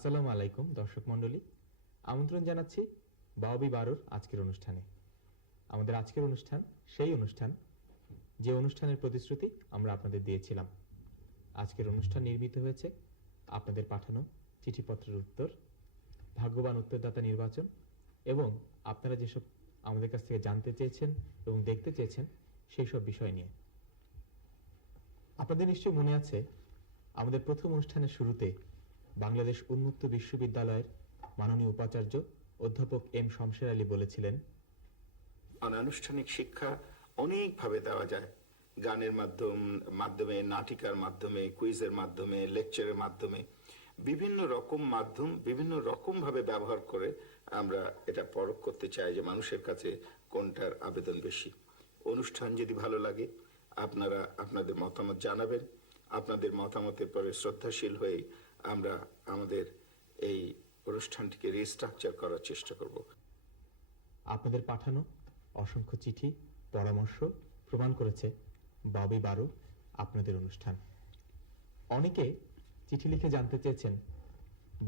আসসালামু আলাইকুম দর্শক মণ্ডলী, আমন্ত্রণ জানাচ্ছি বাওবি বারোর আজকের অনুষ্ঠানে। আমাদের আজকের অনুষ্ঠান সেই অনুষ্ঠান যে অনুষ্ঠানের প্রতিশ্রুতি আমরা আপনাদের দিয়েছিলাম। আজকের অনুষ্ঠান নির্মিত হয়েছে আপনাদের পাঠানো চিঠিপত্রের উত্তর, ভাগ্যবান উত্তরদাতা নির্বাচন এবং আপনারা যেসব আমাদের কাছ থেকে জানতে চেয়েছেন এবং দেখতে চেয়েছেন সেই সব বিষয় নিয়ে। আপনাদের নিশ্চয়ই মনে আছে আমাদের প্রথম অনুষ্ঠানের শুরুতে বাংলাদেশ উন্মুক্ত বিশ্ববিদ্যালয়ের মাননীয় উপাচার্য অধ্যাপক এম শমশের আলী বলেছিলেন, অনানুষ্ঠানিক শিক্ষা অনেকভাবে দেওয়া যায়। গানের মাধ্যমে, নাটিকার মাধ্যমে, কুইজের মাধ্যমে, লেকচারের মাধ্যমে, বিভিন্ন রকম ভাবে ব্যবহার করে আমরা এটা পরখ করতে চাই যে মানুষের কাছে কোনটার আবেদন বেশি। অনুষ্ঠান যদি ভালো লাগে আপনারা আপনাদের মতামত জানাবেন। আপনাদের মতামতের পরে শ্রদ্ধাশীল হয়ে আমরা আমাদের এই অনুষ্ঠানটিকে রিস্ট্রাকচার করার চেষ্টা করব। আপনাদের পাঠানো অসংখ্য চিঠি পরামর্শ প্রমাণ করেছে বাওবি বারো আপনাদের অনুষ্ঠান। অনেকে চিঠি লিখে জানতে চেয়েছেন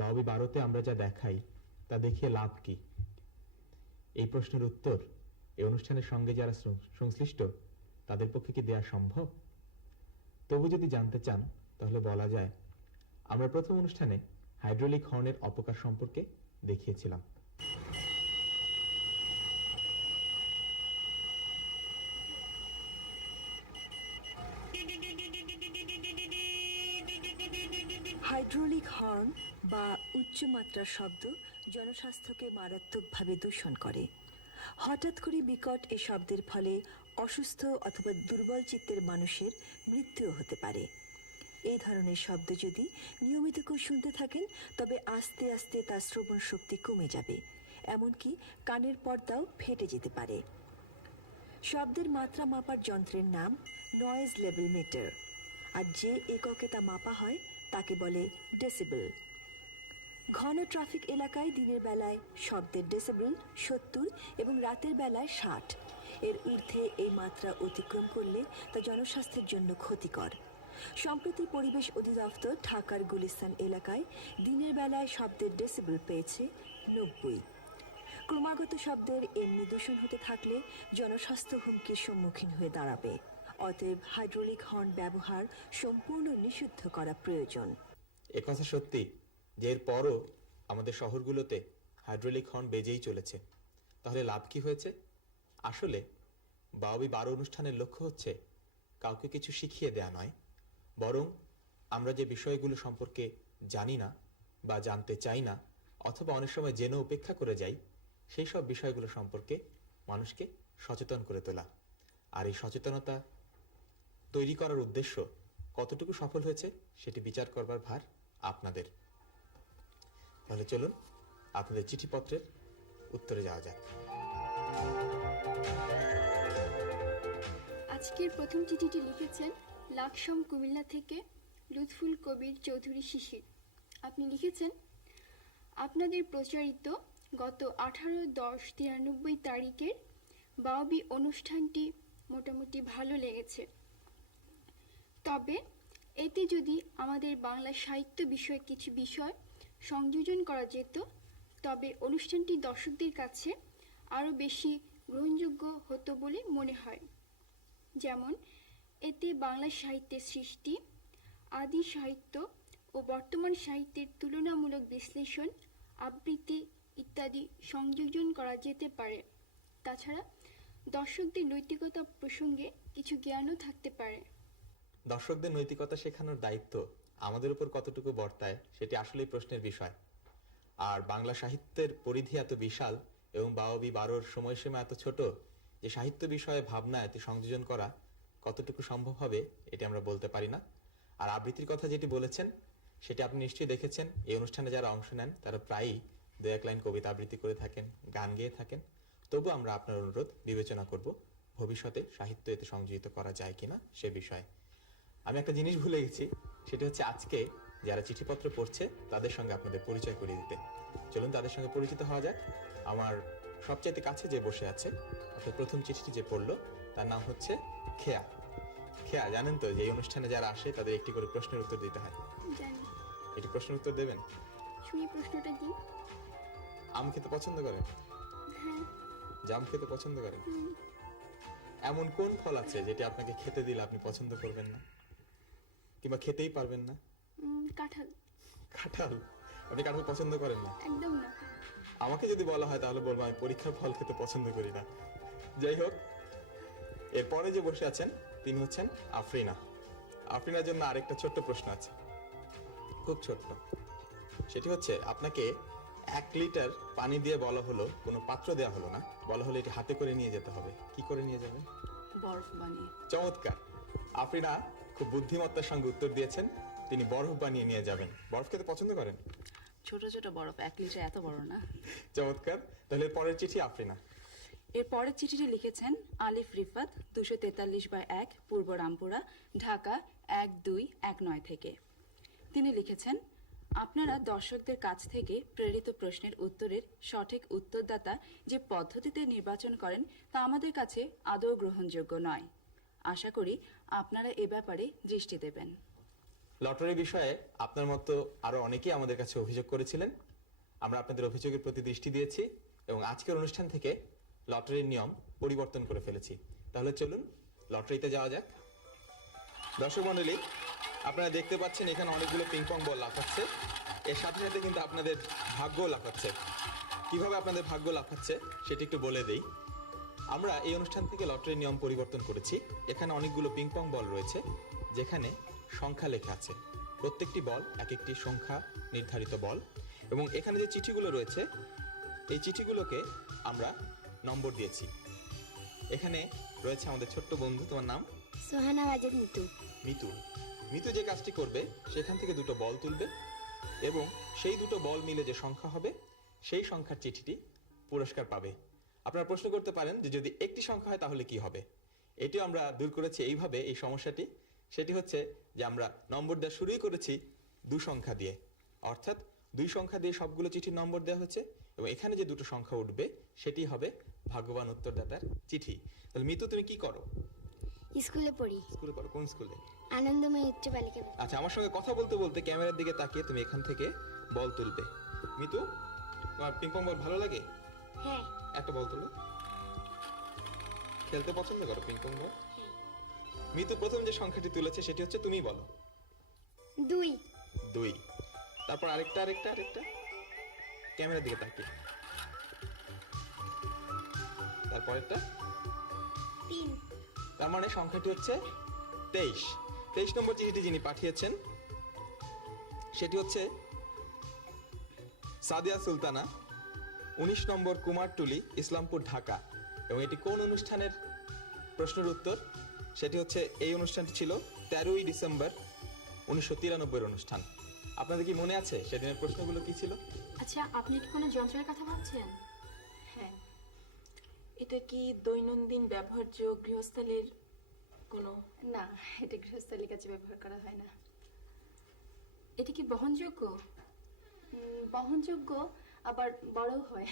বাওবি বারোতে আমরা যা দেখাই তা দেখিয়ে লাভ কি। এই প্রশ্নের উত্তর এই অনুষ্ঠানের সঙ্গে যারা সংশ্লিষ্ট তাদের পক্ষে কি দেয়া সম্ভব? তবু যদি জানতে চান তাহলে বলা যায় আমরা প্রথম অনুষ্ঠানে হাইড্রোলিক হর্নের অপকার সম্পর্কে দেখিয়েছিলাম। হাইড্রোলিক হর্ন বা উচ্চমাত্রার শব্দ জনস্বাস্থ্যকে মারাত্মকভাবে দূষণ করে। হঠাৎ করে বিকট এ শব্দের ফলে অসুস্থ অথবা দুর্বল চিত্তের মানুষের মৃত্যুও হতে পারে। এই ধরনের শব্দ যদি নিয়মিত কেউ শুনতে থাকেন তবে আস্তে আস্তে তার শ্রবণ শক্তি কমে যাবে, এমনকি কানের পর্দাও ফেটে যেতে পারে। শব্দের মাত্রা মাপার যন্ত্রের নাম নয়েজ লেভেল মিটার, আর যে এককে তা মাপা হয় তাকে বলে ডেসিবেল। ঘন ট্রাফিক এলাকায় দিনের বেলায় শব্দের ডেসিবেল 70 এবং রাতের বেলায় 60। এর ঊর্ধ্বে এই মাত্রা অতিক্রম করলে তা জনস্বাস্থ্যের জন্য ক্ষতিকর। সম্প্রতি পরিবেশ অধিদপ্তর ঢাকার গুলিস্তান এলাকায় দিনের বেলায় শব্দের ডেসিবেল পেয়েছে 90। ক্রমাগত শব্দের এমনি দূষণ হতে থাকলে জনস্বাস্থ্য হুমকির সম্মুখীন হয়ে দাঁড়াবে। অতএব হাইড্রোলিক হর্ন ব্যবহার সম্পূর্ণ নিষিদ্ধ করা প্রয়োজন। একথা সত্যি যে এরপরও আমাদের শহরগুলোতে হাইড্রোলিক হর্ন বেজেই চলেছে। তাহলে লাভ কি হয়েছে? আসলে বাওবি বারো অনুষ্ঠানের লক্ষ্য হচ্ছে কাউকে কিছু শিখিয়ে দেয়া নয়, বরং আমরা যে বিষয়গুলো সম্পর্কে জানি না বা জানতে চাই না অথবা অনেক সময় জেনে উপেক্ষা করে যাই সেই সব বিষয়গুলো সম্পর্কে মানুষকে সচেতন করে তোলা। আর এই সচেতনতা তৈরি করার উদ্দেশ্য কতটুকু সফল হয়েছে সেটি বিচার করবার ভার আপনাদের। তাহলে চলুন আপনাদের চিঠিপত্রের উত্তরে যাওয়া যাক। আজকের প্রথম চিঠিটি লিখেছেন লাকসাম কুমিল্লা থেকে লুৎফুল কবির চৌধুরী শিশির। আপনি লিখেছেন, আপনাদের প্রচারিত গত 18/10/93 তারিখের বাওবি অনুষ্ঠানটি মোটামুটি ভালো লেগেছে। তবে এতে যদি আমাদের বাংলা সাহিত্য বিষয়ে কিছু বিষয় সংযোজন করা যেত তবে অনুষ্ঠানটি দর্শকদের কাছে আরও বেশি গ্রহণযোগ্য হতো বলে মনে হয়। যেমন এতে বাংলা সাহিত্যের সৃষ্টি, আদি সাহিত্য ও বর্তমান সাহিত্যের তুলনামূলক বিশ্লেষণ, আবৃত্তি ইত্যাদি সংযোজন করা যেতে পারে। তাছাড়া দর্শকদের নৈতিকতা প্রসঙ্গে কিছু জ্ঞানও থাকতে পারে। দর্শকদের নৈতিকতা শেখানোর দায়িত্ব আমাদের উপর কতটুকু বর্তায় সেটি আসলেই প্রশ্নের বিষয়। আর বাংলা সাহিত্যের পরিধি এত বিশাল এবং বাওবি বারোর সময়সীমা এত ছোট যে সাহিত্য বিষয়ে ভাবনা এত সংযোজন করা কতটুকু সম্ভব হবে এটি আমরা বলতে পারি না। আর আবৃত্তির কথা যেটি বলেছেন সেটি আপনি নিশ্চয়ই দেখেছেন। এই অনুষ্ঠানে যারা অংশ নেন তারা প্রায়ই দু এক লাইন কবিতা আবৃত্তি করে থাকেন, গান গেয়ে থাকেন। তবু আমরা আপনার অনুরোধ বিবেচনা করব ভবিষ্যতে সাহিত্য এতে সংযোজিত করা যায় কিনা সে বিষয়ে। আমি একটা জিনিস ভুলে গেছি, সেটি হচ্ছে আজকে যারা চিঠিপত্র পড়ছে তাদের সঙ্গে আপনাদের পরিচয় করিয়ে দিতে। চলুন তাদের সঙ্গে পরিচিত হওয়া যাক। আমার সবচাইতে কাছে যে বসে আছে অর্থাৎ প্রথম চিঠিটি যে পড়লো তার নাম হচ্ছে খেয়া। খেয়া, জানেন তো যে এই অনুষ্ঠানে যারা আসে তাদের একটি করে প্রশ্নের উত্তর দিতে হয়। জানি। এটি প্রশ্নের উত্তর দেবেন? শুনি প্রশ্নটা কি? আম খেতে পছন্দ করেন? হ্যাঁ। জাম খেতে পছন্দ করেন? হুম, এমন কোন ফল আছে যেটি আপনাকে খেতে দিলে আপনি পছন্দ করবেন না কিংবা খেতেই পারবেন না? কাঁঠাল। কাঁঠাল? আপনি কাঁঠাল পছন্দ করেন না? একদম না। আমাকে যদি বলা হয় তাহলে বলবো আমি পরীক্ষার ফল খেতে পছন্দ করি না। যাই হোক, এরপরে যে বসে আছেন তিনি হচ্ছেন আফরিনা। আফরিনার জন্য আরেকটা ছোট্ট প্রশ্ন আছে, খুব ছোট্ট। সেটি হচ্ছে, আপনাকে 1 লিটার পানি দিয়ে বলা হলো, কোনো পাত্র দেওয়া হলো না, বলা হলো এটি হাতে করে নিয়ে যেতে হবে, কি করে নিয়ে যাবেন? বরফ বানিয়ে। চমৎকার! আফরিনা খুব বুদ্ধিমত্তার সঙ্গে উত্তর দিয়েছেন, তিনি বরফ বানিয়ে নিয়ে যাবেন। বরফ খেতে পছন্দ করেন? ছোট ছোট বরফ, 1 লিটার এত বড় না। চমৎকার! তাহলে পরের চিঠি আফরিনা। এর পরের চিঠিটি লিখেছেন আলিফ রিফাত, 243/1, পূর্ব রামপুরা, ঢাকা 1219 থেকে। তিনি লিখেছেন, আপনারা দর্শকদের কাছ থেকে প্রেরিত প্রশ্নের উত্তরের সঠিক উত্তরদাতা যে পদ্ধতিতে নির্বাচন করেন তা আমাদের কাছে আদৌ গ্রহণযোগ্য নয়। আশা করি আপনারা এ ব্যাপারে দৃষ্টি দেবেন। লটারি বিষয়ে আপনার মতো আরো অনেকেই আমাদের কাছে অভিযোগ করেছিলেন। আমরা আপনাদের অভিযোগের প্রতি দৃষ্টি দিয়েছি এবং আজকের অনুষ্ঠান থেকে লটারির নিয়ম পরিবর্তন করে ফেলেছি। তাহলে চলুন লটারিতে যাওয়া যাক। দর্শক মণ্ডলী, আপনারা দেখতে পাচ্ছেন এখানে অনেকগুলো পিং পং বল লাফাচ্ছে, এর সাথে সাথে কিন্তু আপনাদের ভাগ্যও লাফাচ্ছে। কিভাবে আপনাদের ভাগ্য লাফাচ্ছে সেটি একটু বলে দেই। আমরা এই অনুষ্ঠান থেকে লটারির নিয়ম পরিবর্তন করেছি। এখানে অনেকগুলো পিং পং বল রয়েছে যেখানে সংখ্যা লেখা আছে। প্রত্যেকটি বল এক একটি সংখ্যা নির্ধারিত বল, এবং এখানে যে চিঠিগুলো রয়েছে এই চিঠিগুলোকে আমরা নম্বর দিয়েছি। এখানে রয়েছে আমাদের ছোট্ট বন্ধু, তোমার নাম? সোহানা ওয়াজেদ মিতু। মিতু। মিতু যে কাজটি করবে, সেখান থেকে দুটো বল তুলবে এবং সেই দুটো বল মিলে যে সংখ্যা হবে সেই সংখ্যার চিঠিটি পুরস্কার পাবে। আপনারা প্রশ্ন করতে পারেন যে যদি একটি সংখ্যা হয় তাহলে কি হবে? এটিও আমরা দূর করেছি এইভাবে, এই সমস্যাটি। সেটি হচ্ছে যে আমরা নম্বর দেওয়া শুরুই করেছি 2 সংখ্যা দিয়ে, অর্থাৎ 2 সংখ্যা দিয়ে সবগুলো চিঠির নম্বর দেওয়া হচ্ছে এবং এখানে যে দুটো সংখ্যা উঠবে সেটি হবে ভাগ্যবান উত্তরদাতার চিঠি। তাহলে মিতু, তুমি কি করো? স্কুলে পড়ি, স্কুলে পড়ো? কোন স্কুলে? আনন্দময় উচ্চ বালিকা বিদ্যালয়। আচ্ছা, আমার সঙ্গে কথা বলতে বলতে ক্যামেরার দিকে তাকিয়ে তুমি এখান থেকে বল তুলবে। মিতু, তোমার পিং পং বল ভালো লাগে? হ্যাঁ। একটা বল তুলো। খেলতে পছন্দ করো পিং পং বল? হ্যাঁ। মিতু প্রথম যে সংখ্যাটি তুলেছে সেটি হচ্ছে, তুমি বলো। 2, 2। তারপর আরেকটা আরেকটা আরেকটা, ক্যামেরার দিকে তাকিয়ে। তারপরেরটা 3, তার মানে সংখ্যাটি হচ্ছে 23। 23 নম্বর চিঠিটি যিনি পাঠিয়েছেন সেটি হচ্ছে সাদিয়া সুলতানা, 19 নম্বর কুমারটুলি, ইসলামপুর, ঢাকা। এবং এটি কোন অনুষ্ঠানের প্রশ্নের উত্তর? সেটি হচ্ছে, এই অনুষ্ঠানটি ছিল 13ই ডিসেম্বর 1993 অনুষ্ঠান। আপনাদের কি মনে আছে সেদিনের প্রশ্নগুলো কি ছিল? আচ্ছা, আপনি কি কোনো যন্ত্রের কথা ভাবছেন? হ্যাঁ। এটা কি দৈনন্দিন ব্যবহার্য গৃহস্থালির কোনো? না, এটা গৃহস্থালির কাছে ব্যবহার করা হয় না। এটা কি বহনযোগ্য? বহনযোগ্য, আবার বড়ও হয়।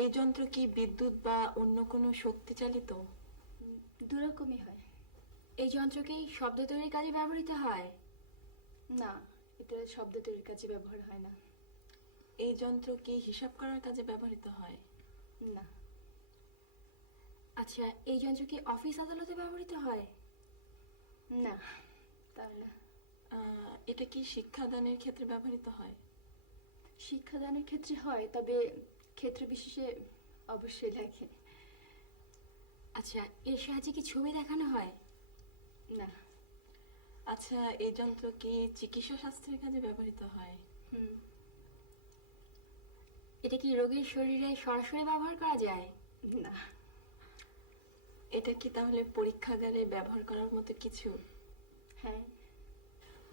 এই যন্ত্র কি বিদ্যুৎ বা অন্য কোনো শক্তি চালিত? দুরকমই হয়। এই যন্ত্র কি শব্দ তৈরির কাজে ব্যবহৃত হয়? না, এটা শব্দ তৈরির কাজে ব্যবহার হয় না। এই যন্ত্র কি হিসাব করার কাজে ব্যবহৃত হয়? না। আচ্ছা, এই যন্ত্র কি অফিস আদালতে ব্যবহৃত হয়? না, তাও না। এটা কি শিক্ষাদানের ক্ষেত্রে ব্যবহৃত হয়? শিক্ষাদানের ক্ষেত্রে হয়, তবে ক্ষেত্র বিশেষে অবশ্যই লাগে। আচ্ছা, এর সাহায্যে কি ছবি দেখানো হয়? না। আচ্ছা, এই যন্ত্র কি চিকিৎসা শাস্ত্রের কাজে ব্যবহৃত হয়? হুম। এটা কি রোগীর শরীরে সরাসরি ব্যবহার করা যায়? না। এটা কি তাহলে পরীক্ষাগারে ব্যবহার করার মতো কিছু? হ্যাঁ।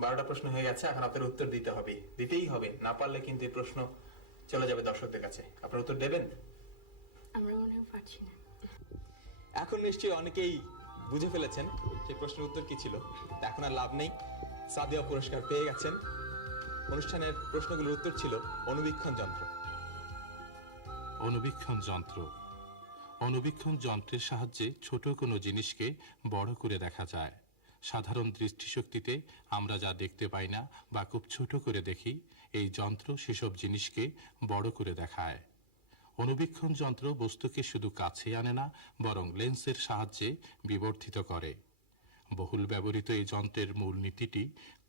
12টা প্রশ্ন হয়ে গেছে, এখন আপনার উত্তর দিতে হবে, দিতেই হবে। না পারলে কিন্তু এই প্রশ্ন চলে যাবে দর্শকদের কাছে। আপনার উত্তর দেবেন? আমরা মনে হয় পারছি না। এখন নিশ্চয়ই অনেকেই বুঝে ফেলেছেন সেই প্রশ্নের উত্তর কি ছিল। তা এখন আর লাভ নেই, সাদিয়া পুরস্কার পেয়ে গেছেন। অনুষ্ঠানের প্রশ্নগুলোর উত্তর ছিল অণুবীক্ষণ যন্ত্র। অণুবীক্ষণ যন্ত্র। অণুবীক্ষণ যন্ত্রের সাহায্যে ছোট কোনো জিনিসকে বড় করে দেখা যায়। সাধারণ দৃষ্টিশক্তিতে আমরা যা দেখতে পাই না বা খুব ছোট করে দেখি, এই যন্ত্র সেসব জিনিসকে বড় করে দেখায়। অনুবীক্ষণ যন্ত্র বস্তুকে শুধু কাছে আনে না, বরং লেন্সের সাহায্যে বিবর্ধিত করে। বহুল ব্যবহৃত এই যন্ত্রের মূল নীতিটি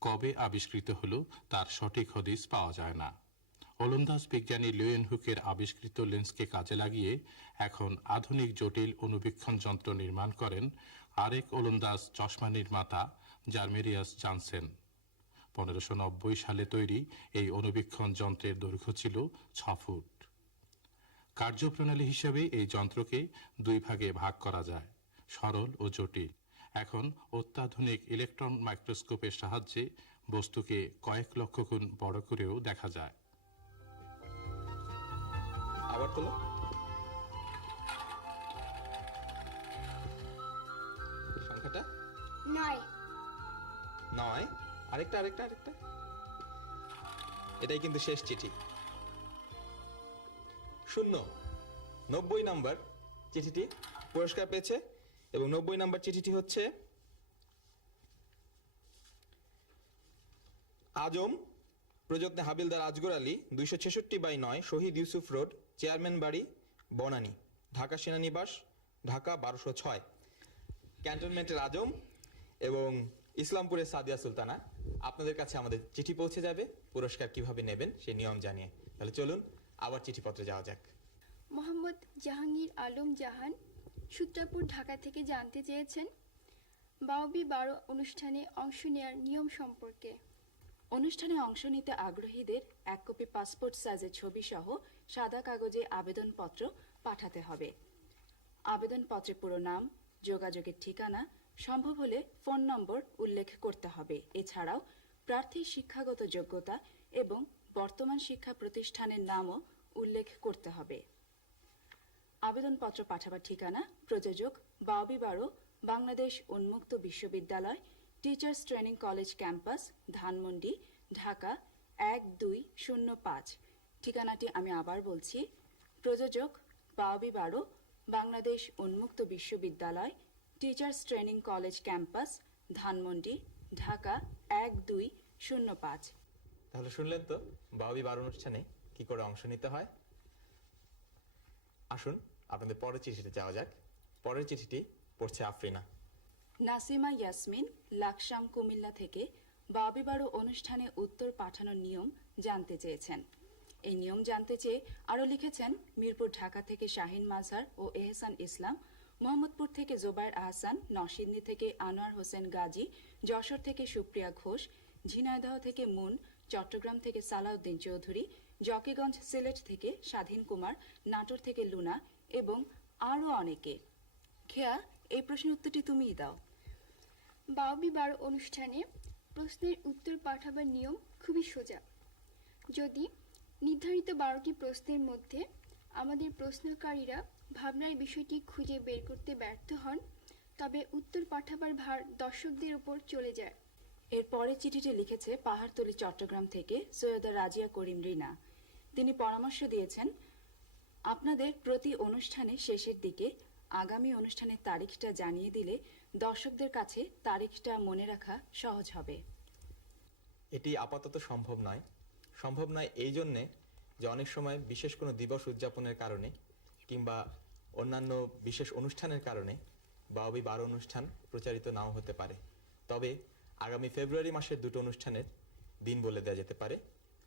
কবে আবিষ্কৃত হলো তার সঠিক হদিস পাওয়া যায় না। ওলন্দাজ বিজ্ঞানী লিওয়েনহুকের আবিষ্কৃত লেন্সকে কাজে লাগিয়ে এখন আধুনিক জটিল অনুবীক্ষণ যন্ত্র নির্মাণ করেন আরেক ওলন্দাজ চশমা নির্মাতা জার্মেরিয়াস জানসেন। 1590 সালে তৈরি এই অনুবীক্ষণ যন্ত্রের দৈর্ঘ্য ছিল 6 ফুট। কার্যপ্রণালী হিসেবে এই যন্ত্রকে 2 ভাগে ভাগ করা যায়, সরল ও জটিল। এখন অত্যাধুনিক ইলেকট্রন মাইক্রোস্কোপের সাহায্যে বস্তুকে কয়েক লক্ষ গুণ বড় করেও দেখা যায়। আবার তোলো। সংখ্যাটা 9 9। আরেকটা আরেকটা আরেকটা। এটাই কিন্তু শেষ চিঠি। 0। 90 নাম্বার চিঠিটি পুরস্কার পেয়েছে এবং 90 নাম্বার চিঠিটি হচ্ছে আজম, প্রযত্নে হাবিলদার আজগর আলী, 266/9 শহীদ ইউসুফ রোড, চেয়ারম্যান বাড়ি, বনানী, ঢাকা সেনানিবাস, ঢাকা 1206। ক্যান্টনমেন্টের আজম এবং ইসলামপুরের সাদিয়া সুলতানা, আপনাদের কাছে আমাদের চিঠি পৌঁছে যাবে পুরস্কার কিভাবে নেবেন সেই নিয়ম জানিয়ে। তাহলে চলুন আবার চিঠিপত্রে যাওয়া যাক। মোহাম্মদ জাহাঙ্গীর আলম জাহান, সূত্রাপুর, ঢাকা থেকে জানতে চেয়েছেন বাউবি 12 অনুষ্ঠানে অংশ নেওয়ার নিয়ম সম্পর্কে। অনুষ্ঠানে অংশ নিতে আগ্রহীদের 1 কপি পাসপোর্ট সাইজের ছবি সহ সাদা কাগজে আবেদনপত্র পাঠাতে হবে। আবেদনপত্রে পুরো নাম, যোগাযোগের ঠিকানা, সম্ভব হলে ফোন নম্বর উল্লেখ করতে হবে। এছাড়াও প্রার্থীর শিক্ষাগত যোগ্যতা এবং বর্তমান শিক্ষা প্রতিষ্ঠানের নামও উল্লেখ করতে হবে। আবেদনপত্র পাঠাবার ঠিকানা: প্রযোজক বাউবি 12 বাংলাদেশ উন্মুক্ত বিশ্ববিদ্যালয়, teachers training college campus, Dhanmondi, Dhaka 1205। ঠিকানাটি আমি আবার বলছি: প্রযোজক বাউবি 12 বাংলাদেশ উন্মুক্ত বিশ্ববিদ্যালয়, teachers training college campus, Dhanmondi, Dhaka 1205। তাহলে শুনলেন তো বাউবি 12 অনুষ্ঠানে কি করে অংশ নিতে হয়। আসুন আপনাদের পরের চিঠিতে যাওয়া যাক। পরের চিঠিটি পড়ছে আফরিনা। নাসিমা ইয়াসমিন, লাকসাম, কুমিল্লা থেকে বাউবি 12 অনুষ্ঠানে উত্তর পাঠানোর নিয়ম জানতে চেয়েছেন। এই নিয়ম জানতে চেয়ে আরও লিখেছেন মিরপুর, ঢাকা থেকে শাহিন মাজহার ও এহসান ইসলাম, মোহাম্মদপুর থেকে জোবায়ের আহসান, নরসিংদী থেকে আনোয়ার হোসেন গাজী, যশোর থেকে সুপ্রিয়া ঘোষ, ঝিনাইদহ থেকে মুন, চট্টগ্রাম থেকে সালাউদ্দিন চৌধুরী, জকিগঞ্জ সিলেট থেকে স্বাধীন কুমার, নাটোর থেকে লুনা এবং আরও অনেকে। খেয়া, এই প্রশ্নের উত্তরটি তুমিই দাও। বাউবি 12 অনুষ্ঠানে প্রশ্নের উত্তর পাঠাবার নিয়ম খুবই সোজা। যদি নির্ধারিত 12টি প্রশ্নের মধ্যে আমাদের প্রশ্নকারীরা ভাবনার বিষয়টি খুঁজে বের করতে ব্যর্থ হন, তবে উত্তর পাঠাবার ভার দর্শকদের উপর চলে যায়। এর পরে চিঠিটি লিখেছে পাহাড়তলী, চট্টগ্রাম থেকে সৈয়দা রাজিয়া করিম রিনা। তিনি পরামর্শ দিয়েছেন, আপনাদের প্রতি অনুষ্ঠানে শেষের দিকে আগামী অনুষ্ঠানের তারিখটা জানিয়ে দিলে দর্শকদের কাছে তারিখটা মনে রাখা সহজ হবে। এটি আপাতত সম্ভব নয়। সম্ভব নয় এই জন্যে যে অনেক সময় বিশেষ কোনো দিবস উদযাপনের কারণে কিংবা অন্যান্য বিশেষ অনুষ্ঠানের কারণে বাউবি 12 অনুষ্ঠান প্রচারিত নাও হতে পারে। তবে আগামী ফেব্রুয়ারি মাসের 2টো অনুষ্ঠানের দিন বলে দেওয়া যেতে পারে।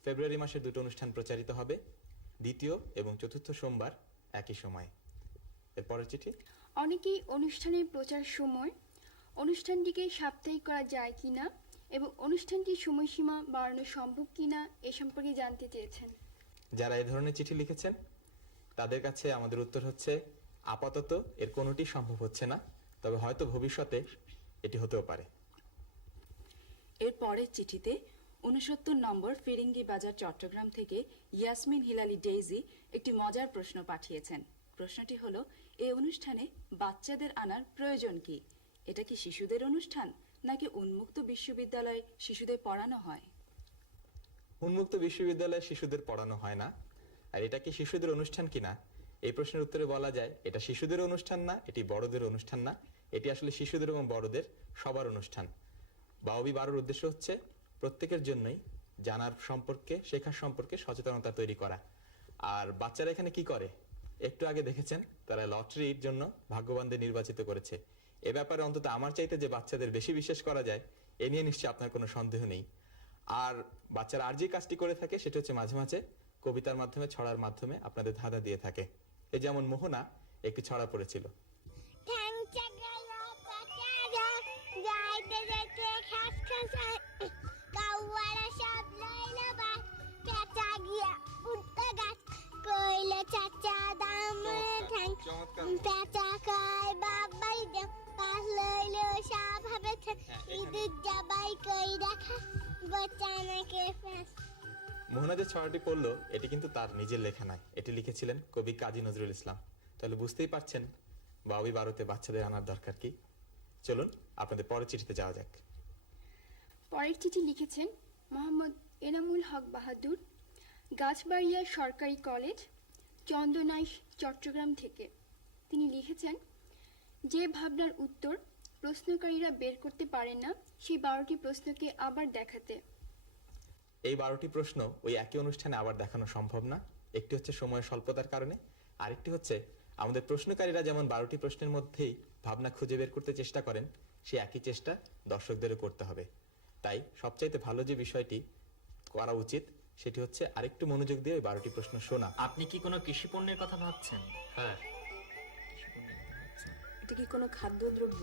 ফেব্রুয়ারি মাসের 2টো অনুষ্ঠান প্রচারিত হবে 2য় এবং 4র্থ সোমবার একই সময়ে। এরপরের চিঠি। অনেকেই অনুষ্ঠানের প্রচার সময় অনুষ্ঠানটিকে সাপ্তাহিক করা যায় কিনা এবং অনুষ্ঠানটির সময়সীমা বাড়ানো সম্ভব কিনা এ সম্পর্কে জানতে চেয়েছেন। যারা এই ধরনের চিঠি লিখেছেন তাদের কাছে আমাদের উত্তর হচ্ছে আপাতত এর কোনোটি সম্ভব হচ্ছে না, তবে হয়তো ভবিষ্যতে এটি হতেও পারে। এর পরের চিঠিতে 69 নম্বর ফিরিঙ্গি বাজার, চট্টগ্রাম থেকে ইয়াসমিন হিলালি ডেইজি একটি মজার প্রশ্ন পাঠিয়েছেন। প্রশ্নটি হলো, এই অনুষ্ঠানে বাচ্চাদের আনার প্রয়োজন কি? এটা কি শিশুদের অনুষ্ঠান নাকি উন্মুক্ত বিশ্ববিদ্যালয়ে শিশুদের পড়ানো হয়? উন্মুক্ত বিশ্ববিদ্যালয়ে শিশুদের পড়ানো হয় না। আর এটা কি শিশুদের অনুষ্ঠান কিনা এই প্রশ্নের উত্তরে বলা যায় এটা শিশুদের অনুষ্ঠান না, এটি বড়দের অনুষ্ঠান না, এটি আসলে শিশুদের এবং বড়দের সবার অনুষ্ঠান। বাওবি 12 উদ্দেশ্য হচ্ছে প্রত্যেকের জন্যই জানার সম্পর্কে, শেখার সম্পর্কে সচেতনতা তৈরি করা। আর বাচ্চারা এখানে কি করে একটু আগে দেখেছেন, তারা লটারির জন্য ভাগ্যবানদের নির্বাচিত করেছে। এ ব্যাপারে অন্তত আমার চাইতে যে বাচ্চাদের বেশি বিশ্বাস করা যায় এ নিয়ে নিশ্চয়ই আপনার কোনো সন্দেহ নেই। আর বাচ্চারা আর যে কাজটি করে থাকে সেটা হচ্ছে মাঝে মাঝে কবিতার মাধ্যমে, ছড়ার মাধ্যমে আপনাদের ধাঁধা দিয়ে থাকে। এই যেমন মোহনা একটি ছড়া পড়েছিল। ঠ্যাংচা গেল পাতারা, যাইতে যাইতে খাস খাসায়, কাউয়ারা সব লইল বাস, পেঁচা গিয়া উঠতে গাছ, কইল চাচা দামে ঠ্যাং, পেঁচা খায় বাবাই দেও, পাস লইল সব হবে ঠ্যাং, ইঁদুর যাবাই কই দেখা, বচানাকে ফ্যাস। মোহনা যে ছড়াটি পড়লো এটি কিন্তু তার নিজের লেখা নয়, এটি লিখেছিলেন কবি কাজী নজরুল ইসলাম। তাহলে বুঝতেই পারছেন বাওবি 12-তে বাচ্চাদের আনার দরকার কি। চলুন আপনাদের পরের চিঠিতে যাওয়া যাক। পরের চিঠি লিখেছেন মোহাম্মদ এনামুল হক বাহাদুর, গাছবাড়িয়া সরকারি কলেজ, চন্দনাইশ, চট্টগ্রাম থেকে। তিনি লিখেছেন, যে ভাবনার উত্তর প্রশ্নকারীরা বের করতে পারেন না সেই 12টি প্রশ্নকে আবার দেখাতে। এই 12টি প্রশ্ন ওই একই অনুষ্ঠানে আবার দেখানো সম্ভব না। একটি হচ্ছে সময়ের স্বল্পতার কারণে, আরেকটি হচ্ছে আমাদের প্রশ্নকারীরা যেমন 12টি প্রশ্নের মধ্যেই ভাবনা খুঁজে বের করতে চেষ্টা করেন, সেই একই চেষ্টা দর্শকদেরও করতে হবে। তাই সবচাইতে ভালো যে বিষয়টি করা উচিত সেটি হচ্ছে আরেকটু মনোযোগ দিয়ে ওই 12টি প্রশ্ন শোনা। আপনি কি কোনো কৃষি পণ্যের কথা ভাবছেন? হ্যাঁ কৃষি পণ্যের কথা ভাবছেন? এটা কি কোনো খাদ্যদ্রব্য?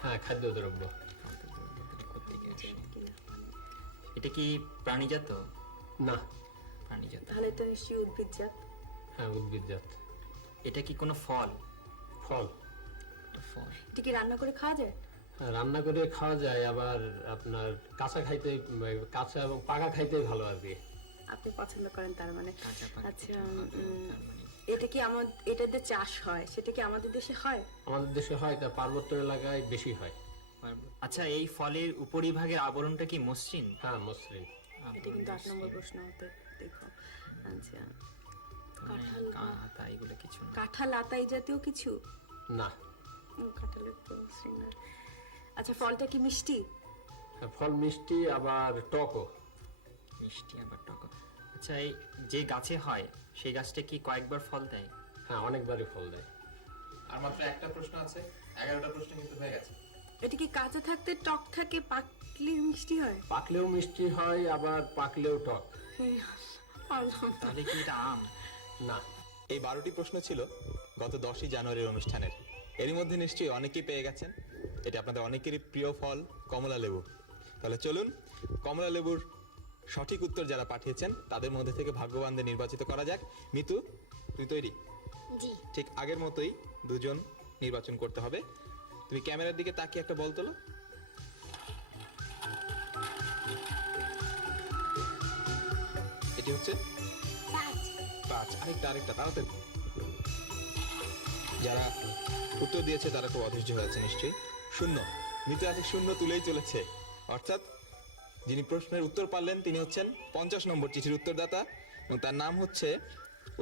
হ্যাঁ, খাদ্যদ্রব্য। এটা কি প্রাণীজাত? না। প্রাণীজাত। তাহলে এটা নিশ্চয়ই উদ্ভিদজাত। হ্যাঁ, উদ্ভিদজাত। এটা কি কোনো ফল? ফল। এটা ফল। এটা কি রান্না করে খাওয়া যায়? হ্যাঁ, রান্না করে খাওয়া যায়, আবার আপনার কাঁচা খাইতে, কাঁচা এবং পাকা খাইতে ভালো আর কি। আপনি পছন্দ করেন তার মানে। কাঁচা পাকা আচ্ছা, তার মানে এটা কি এটাতে চাষ হয়? সেটা কি আমাদের দেশে হয়? আমাদের দেশে হয়, তা পার্বত্য এলাকায় বেশি হয়। আচ্ছা, এই ফলের উপরিভাগের আবরণটা কি মসৃণ? হ্যাঁ, মসৃণ। এটা কিন্তু 8 নম্বর প্রশ্ন হতে দেখো। আচ্ছা, কাঁঠাল, আতা এগুলো কিছু না। কাঁঠাল আতা এই জাতীয় কিছু? না। কাঁঠালের তো মসৃণ না। আচ্ছা, ফলটা কি মিষ্টি? হ্যাঁ, ফল মিষ্টি আবার টকও। মিষ্টি আবার টক। আচ্ছা, এই যে গাছে হয় সেই গাছটা কি কয়েকবার ফল দেয়? হ্যাঁ, অনেকবারই ফল দেয়। আর মাত্র একটা প্রশ্ন আছে, 11টা প্রশ্ন কিন্তু হয়ে গেছে। এটা কি কাঁচা থাকতে টক থাকে, পাকলে মিষ্টি হয়? পাকলেও মিষ্টি হয়, আবার পাকলেও টক। পারলাম না। তাহলে কি এটা আম? না। এই 12টি প্রশ্ন ছিল গত 10ই জানুয়ারির অনুষ্ঠানের। এরই মধ্যে নিশ্চয়ই অনেকেই পেয়ে গেছেন। এটা আপনাদের অনেকেরই প্রিয় ফল কমলা লেবু। তাহলে চলুন কমলা লেবুর সঠিক উত্তর যারা পাঠিয়েছেন তাদের মধ্যে থেকে ভাগ্যবানদের নির্বাচিত করা যাক। মিতু, তুই তৈরি? জি। ঠিক আগের মতোই দুজন নির্বাচন করতে হবে। তুমি ক্যামেরার দিকে তাকিয়ে একটা বল তোলো। এটি হচ্ছে 5। আরেকটা তাড়াতাড়ি। যারা উত্তর দিয়েছে তারা খুব অধৈর্য হয়েছে নিশ্চয়ই। 0। মিতু আজ 0 তুলেই চলেছে, অর্থাৎ যিনি প্রশ্নের উত্তর পারলেন তিনি হচ্ছেন 50 নম্বর চিঠির উত্তরদাতা, এবং তার নাম হচ্ছে,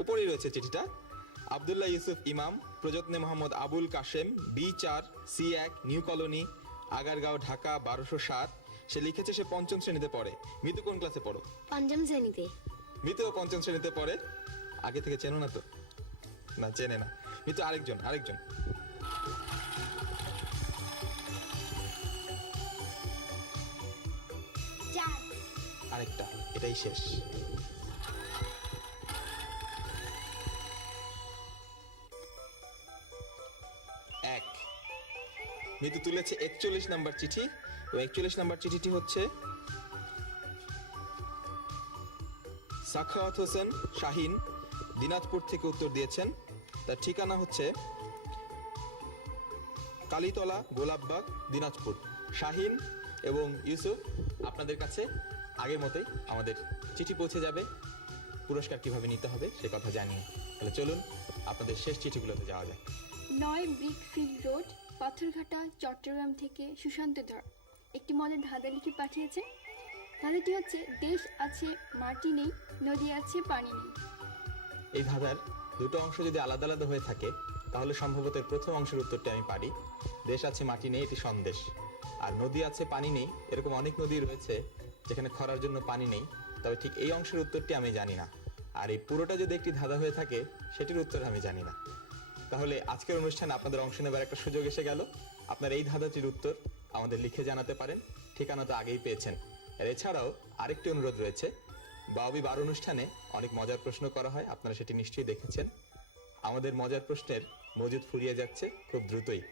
উপরেই রয়েছে চিঠিটা, আব্দুল্লাহ ইউসুফ ইমাম, প্রযত্নে Mohammad Abul Kashem, B4 C1 new colony, Agargaon, Dhaka 1207। সে লিখেছে সে 5ম শ্রেণীতে পড়ে। মিতু কোন ক্লাসে পড়ো? 5ম শ্রেণীতে। মিতুও 5ম শ্রেণীতে পড়ে। আগে থেকে চেনো না তো? না, চেনে না। মিতু আরেকজন। আরেকটা, এটাই শেষ। 1। মিতু তুলেছে 41 নম্বর চিঠি, এবং 41 নম্বর চিঠিটি হচ্ছে সাখাওয়াত হোসেন শাহিন, দিনাজপুর থেকে উত্তর দিয়েছেন। তার ঠিকানা হচ্ছে কালীতলা, গোলাপবাগ, দিনাজপুর। শাহিন এবং ইউসুফ, আপনাদের কাছে আগের মতোই আমাদের চিঠি পৌঁছে যাবে। পুরস্কার কিভাবে নিতে হবে সে কথা জানিয়ে। তাহলে চলুন আপনাদের শেষ চিঠিগুলোতে যাওয়া যায়। 9 ব্রিকফিল্ড রোড, পাথরঘাটা, চট্টগ্রাম থেকে সুশান্ত ধর একটি মলের ধাঁধা লিখে পাঠিয়েছেন। ধাঁধাটি হচ্ছে, দেশ আছে মাটি নেই, নদী আছে পানি নেই। এই ধাঁধার দুটো অংশ যদি আলাদা আলাদা হয়ে থাকে তাহলে সম্ভবত এর প্রথম অংশের উত্তরটি আমি পারি। দেশ আছে মাটি নেই, এটি সন্দেশ। আর নদী আছে পানি নেই, এরকম অনেক নদী রয়েছে যেখানে খরার জন্য পানি নেই। তবে ঠিক এই অংশের উত্তরটি আমি জানি না। আর এই পুরোটা যদি একটি ধাঁধা হয়ে থাকে, সেটির উত্তর আমি জানি না। তাহলে আজকের অনুষ্ঠানে আপনাদের অংশ নেবার একটা সুযোগ এসে গেল। আপনার এই ধাঁধাটির উত্তর আমাদের লিখে জানাতে পারেন, ঠিকানা তো আগেই পেয়েছেন। আর এছাড়াও আরেকটি অনুরোধ রয়েছে, বাওবি 12 অনুষ্ঠানে অনেক মজার প্রশ্ন করা হয়, আপনারা সেটি নিশ্চয়ই দেখেছেন। আমাদের মজার প্রশ্নের মজুদ ফুরিয়ে যাচ্ছে খুব দ্রুতই।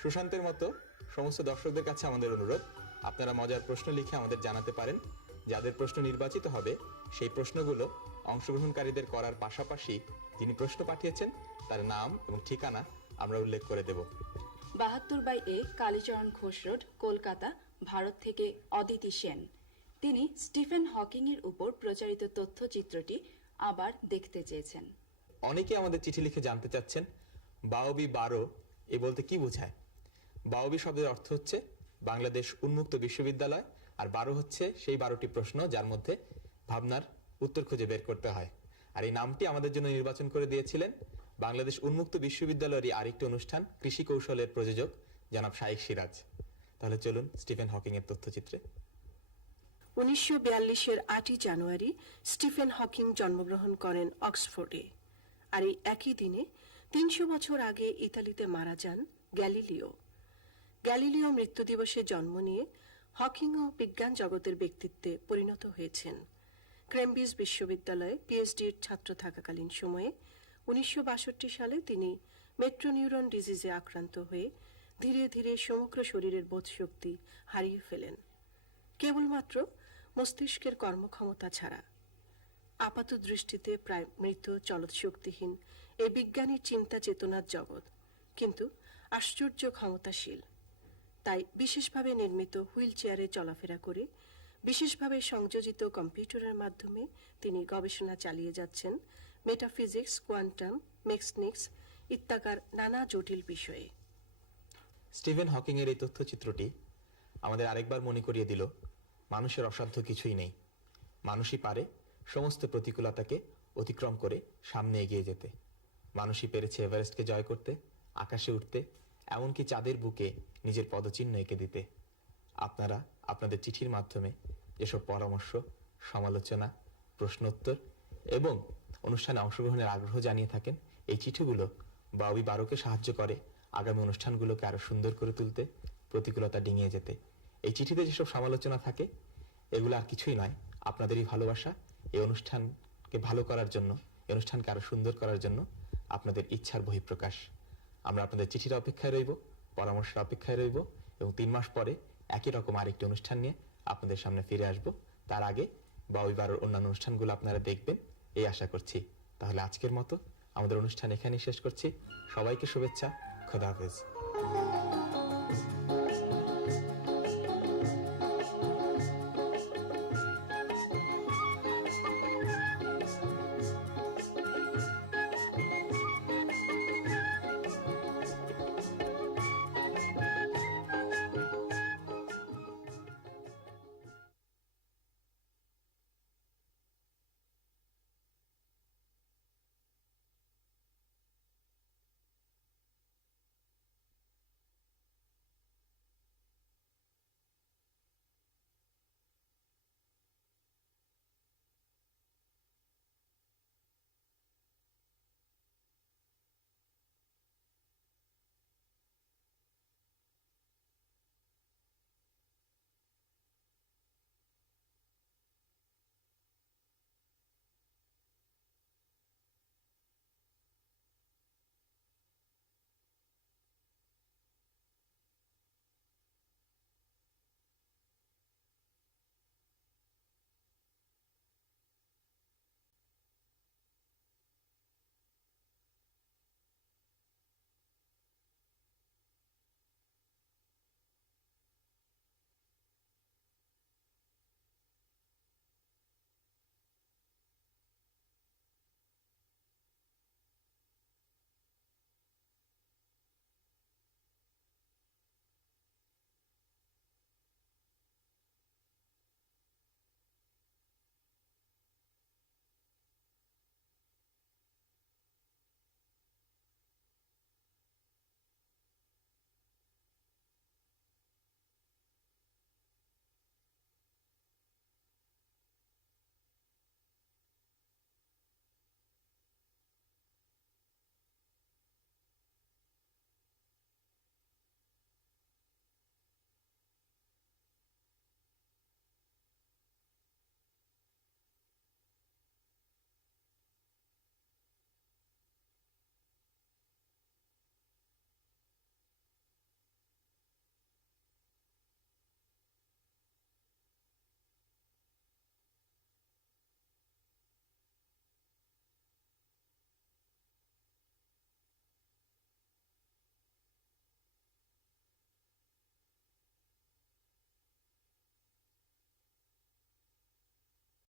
সুশান্তের মতো সমস্ত দর্শকদের কাছে আমাদের অনুরোধ, আপনারা মজার প্রশ্ন লিখে আমাদের জানাতে পারেন। যাদের প্রশ্ন নির্বাচিত হবে, সেই প্রশ্নগুলো অংশগ্রহণকারীদের করার পাশাপাশি যিনি প্রশ্ন পাঠিয়েছেন তার নাম এবং ঠিকানা আমরা উল্লেখ করে দেব। 72/A কালীচরণ ঘোষ রোড, কলকাতা, ভারত থেকে অদিতি সেন। তিনি স্টিফেন হকিং এর উপর প্রচারিত তথ্যচিত্রটি আবার দেখতে চেয়েছেন। অনেকে আমাদের চিঠি লিখে জানতে চাচ্ছেন, বাওবি 12 এ বলতে কি বোঝায়? বাওবি শব্দের অর্থ হচ্ছে বাংলাদেশ উন্মুক্ত বিশ্ববিদ্যালয়, আর 12 হচ্ছে সেই 12টি প্রশ্ন যার মধ্যে ভাবনার উত্তর খুঁজে বের করতে হয়। আর এই নামটি আমাদের জন্য নির্বাচন করে দিয়েছিলেন বাংলাদেশ উন্মুক্ত বিশ্ববিদ্যালয়েরই আরেকটি অনুষ্ঠান কৃষি কৌশলের প্রযোজক জনাব শাইখ সিরাজ। তাহলে চলুন স্টিফেন হকিং এর তথ্যচিত্রে। 1942-এর 8ই জানুয়ারি স্টিফেন হকিং জন্মগ্রহণ করেন অক্সফোর্ডে। আর এই একই দিনে 300 বছর আগে ইতালিতে মারা যান গ্যালিলিও। গ্যালিলিও মৃত্যু দিবসে জন্ম নিয়ে হকিংও বিজ্ঞান জগতের ব্যক্তিত্বে পরিণত হয়েছেন। ক্যামব্রিজ বিশ্ববিদ্যালয়ে পিএইচডির ছাত্র থাকাকালীন সময়ে 1962 সালে তিনি মেট্রোনিউরন ডিজিজে আক্রান্ত হয়ে ধীরে ধীরে সমগ্র শরীরের বোধশক্তি হারিয়ে ফেলেন, কেবলমাত্র মস্তিষ্কের কর্মক্ষমতা ছাড়া। আপাত দৃষ্টিতে প্রায় মৃত চলৎশক্তিহীন এই বিজ্ঞানীর চিন্তা চেতনার জগৎ কিন্তু আশ্চর্য ক্ষমতাশীল। তাই বিশেষভাবে নির্মিত হুইল চেয়ারে চলাফেরা করে বিশেষভাবে সংযোজিত কম্পিউটারের মাধ্যমে তিনি গবেষণা চালিয়ে যাচ্ছেন মেটাফিজিক্স, কোয়ান্টাম মেকানিক্স ইত্যাকার নানা জটিল বিষয়ে। স্টিফেন হকিং এর এই তথ্যচিত্রটি আমাদের আরেকবার মনে করিয়ে দিল, মানুষের অসাধ্য কিছুই নেই। মানুষই পারে সমস্ত প্রতিকূলতাকে অতিক্রম করে সামনে এগিয়ে যেতে। মানুষই পেরেছে এভারেস্টকে জয় করতে, আকাশে উঠতে, এমনকি চাঁদের বুকে নিজের পদচিহ্ন এঁকে দিতে। আপনারা আপনাদের চিঠির মাধ্যমে যেসব পরামর্শ, সমালোচনা, প্রশ্নোত্তর এবং অনুষ্ঠানে অংশগ্রহণের আগ্রহ জানিয়ে থাকেন, এই চিঠিগুলো বাওবি 12কে সাহায্য করে আগামী অনুষ্ঠানগুলোকে আরো সুন্দর করে তুলতে, প্রতিকূলতা ডিঙিয়ে যেতে। এই চিঠিতে যেসব সমালোচনা থাকে, এগুলো আর কিছুই নয়, আপনাদেরই ভালোবাসা এই অনুষ্ঠানকে ভালো করার জন্য, এই অনুষ্ঠানকে আরো সুন্দর করার জন্য আপনাদের ইচ্ছার বহিঃপ্রকাশ। আমরা আপনাদের চিঠির অপেক্ষায় রইব, পরামর্শের অপেক্ষায় রইব এবং 3 মাস পরে একই রকম আরেকটি অনুষ্ঠান নিয়ে আপনাদের সামনে ফিরে আসব। তার আগে বাওবি 12 অন্যান্য অনুষ্ঠানগুলো আপনারা দেখবেন এই আশা করছি। তাহলে আজকের মতো আমাদের অনুষ্ঠান এখানেই শেষ করছি। সবাইকে শুভেচ্ছা, খোদা হাফেজ।